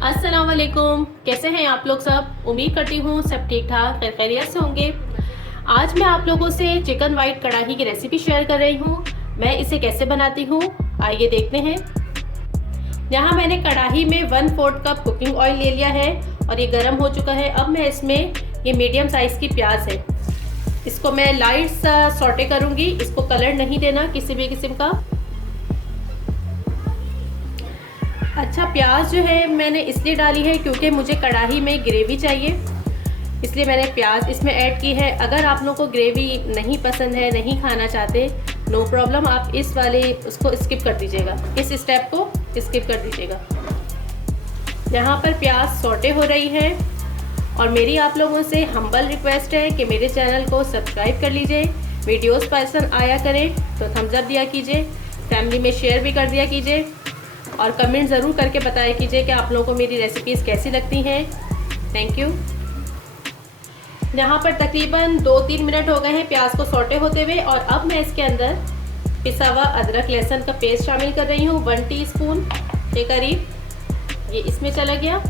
अस्सलाम वालेकुम, कैसे हैं आप लोग सब। उम्मीद करती हूँ सब ठीक ठाक खैरियत से होंगे। आज मैं आप लोगों से चिकन वाइट कढ़ाई की रेसिपी शेयर कर रही हूँ। मैं इसे कैसे बनाती हूँ आइए देखते हैं। यहाँ मैंने कढ़ाई में 1/4 कप कुकिंग ऑयल ले लिया है और ये गर्म हो चुका है। अब मैं इसमें ये मीडियम साइज़ की प्याज है, इसको मैं लाइट सा सॉटे करूँगी। इसको कलर नहीं देना किसी भी किस्म का। अच्छा, प्याज जो है मैंने इसलिए डाली है क्योंकि मुझे कढ़ाई में ग्रेवी चाहिए, इसलिए मैंने प्याज इसमें ऐड की है। अगर आप लोगों को ग्रेवी नहीं पसंद है, नहीं खाना चाहते, नो प्रॉब्लम, आप इस वाले उसको स्किप कर दीजिएगा, इस स्टेप को स्किप कर दीजिएगा। यहाँ पर प्याज सॉटे हो रही है और मेरी आप लोगों से हम्बल रिक्वेस्ट है कि मेरे चैनल को सब्सक्राइब कर लीजिए। वीडियोस पसंद आया करें तो थम्स अप दिया कीजिए, फैमिली में शेयर भी कर दिया कीजिए और कमेंट ज़रूर करके बताया कीजिए कि आप लोगों को मेरी रेसिपीज़ कैसी लगती हैं। Thank you. यहाँ पर तकरीबन 2-3 मिनट हो गए हैं प्याज को सॉटे होते हुए और अब मैं इसके अंदर पिसा हुआ अदरक लहसुन का पेस्ट शामिल कर रही हूँ। 1 टीस्पून के करीब ये इसमें चला गया।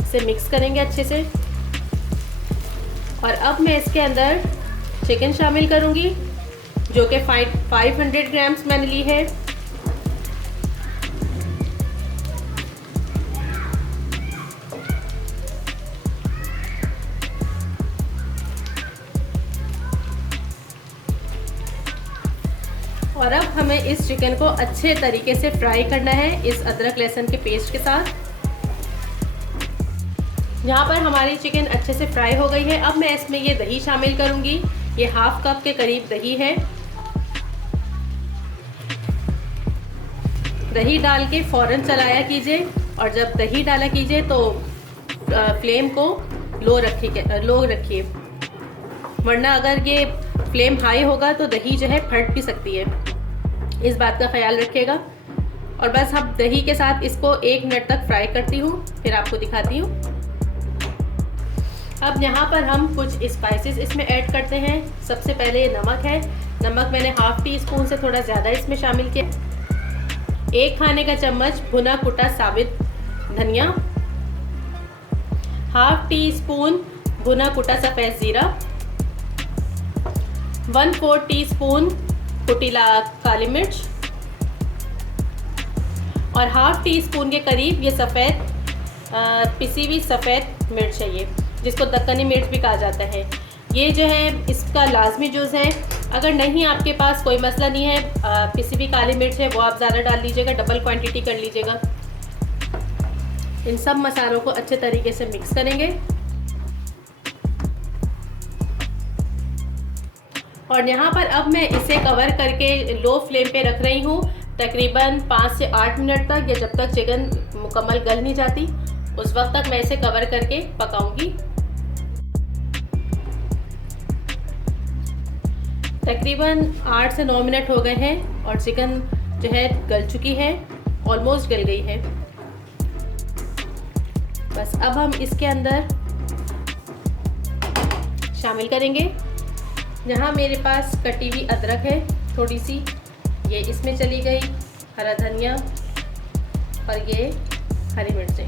इसे मिक्स करेंगे अच्छे से और अब मैं इसके अंदर चिकन शामिल करूँगी जो कि 500 ग्राम्स मैंने ली है। और अब हमें इस चिकन को अच्छे तरीके से फ्राई करना है इस अदरक लहसुन के पेस्ट के साथ। यहाँ पर हमारी चिकन अच्छे से फ्राई हो गई है। अब मैं इसमें ये दही शामिल करूँगी। ये 1/2 कप के करीब दही है। दही डाल के फ़ौरन चलाया कीजिए और जब दही डाला कीजिए तो फ्लेम को लो रखिए, वरना अगर ये फ्लेम हाई होगा तो दही जो है फट भी सकती है, इस बात का ख्याल रखिएगा। और बस अब दही के साथ इसको 1 मिनट तक फ्राई करती हूँ, फिर आपको दिखाती हूँ। अब यहाँ पर हम कुछ स्पाइसेस इसमें ऐड करते हैं। सबसे पहले नमक है। नमक मैंने 1/2 टीस्पून से थोड़ा ज़्यादा इसमें शामिल किया। 1 खाने का चम्मच भुना कुटा साबित धनिया, 1/2 टीस्पून भुना कुटा सफ़ेद ज़ीरा, 1/4 टीस्पून कुटीला काली मिर्च और 1/2 टीस्पून के करीब ये सफ़ेद पिसी हुई सफ़ेद मिर्च है, ये जिसको दक्कनी मिर्च भी कहा जाता है। ये जो है इसका लाजमी जुज़ है। अगर नहीं आपके पास कोई मसला नहीं है, पिसी हुई काली मिर्च है वो आप ज़्यादा डाल लीजिएगा, डबल क्वांटिटी कर लीजिएगा। इन सब मसालों को अच्छे तरीके से मिक्स करेंगे और यहाँ पर अब मैं इसे कवर करके लो फ्लेम पे रख रही हूँ तकरीबन 5 से 8 मिनट तक, या जब तक चिकन मुकम्मल गल नहीं जाती उस वक्त तक मैं इसे कवर करके पकाऊंगी। तकरीबन 8 से 9 मिनट हो गए हैं और चिकन जो है गल चुकी है, ऑलमोस्ट गल गई है। बस अब हम इसके अंदर शामिल करेंगे। यहाँ मेरे पास कटी हुई अदरक है थोड़ी सी, ये इसमें चली गई, हरा धनिया और ये हरी मिर्चें।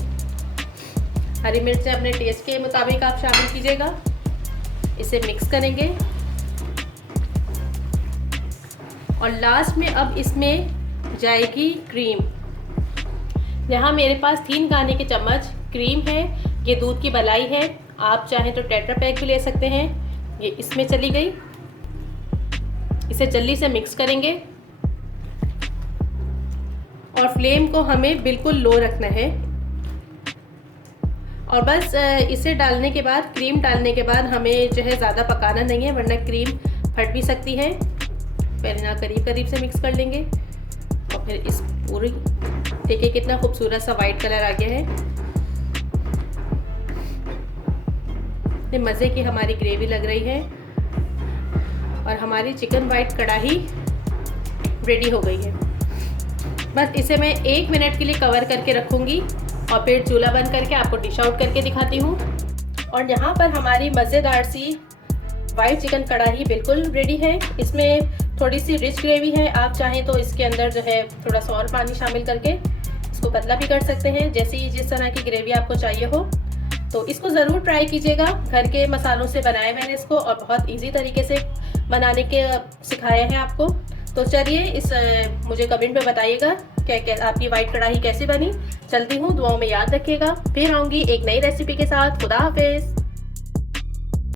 हरी मिर्चें अपने टेस्ट के मुताबिक आप शामिल कीजिएगा। इसे मिक्स करेंगे और लास्ट में अब इसमें जाएगी क्रीम। यहाँ मेरे पास 3 खाने के चम्मच क्रीम है। ये दूध की मलाई है, आप चाहें तो टेट्रा पैक भी ले सकते हैं। ये इसमें चली गई। इसे जल्दी से मिक्स करेंगे और फ्लेम को हमें बिल्कुल लो रखना है। और बस इसे डालने के बाद, क्रीम डालने के बाद हमें जो है ज़्यादा पकाना नहीं है, वरना क्रीम फट भी सकती है। पहले ना करीब से मिक्स कर लेंगे और फिर इस पूरी, देखिए कितना खूबसूरत सा वाइट कलर आ गया है। मज़े की हमारी ग्रेवी लग रही है और हमारी चिकन वाइट कढ़ाई रेडी हो गई है। बस इसे मैं 1 मिनट के लिए कवर करके रखूँगी और फिर चूल्हा बंद करके आपको डिश आउट करके दिखाती हूँ। और यहाँ पर हमारी मज़ेदार सी वाइट चिकन कढ़ाई बिल्कुल रेडी है। इसमें थोड़ी सी रिच ग्रेवी है, आप चाहें तो इसके अंदर जो है थोड़ा सा और पानी शामिल करके इसको पतला भी कर सकते हैं, जैसे ही जिस तरह की ग्रेवी आपको चाहिए हो। तो इसको ज़रूर ट्राई कीजिएगा, घर के मसालों से बनाया मैंने इसको और बहुत इजी तरीके से बनाने के सिखाए हैं आपको। तो चलिए मुझे कमेंट में बताइएगा क्या आपकी वाइट कढ़ाई कैसे बनी। चलती हूँ, दुआओं में याद रखिएगा, फिर आऊँगी एक नई रेसिपी के साथ। खुदा हाफिज़।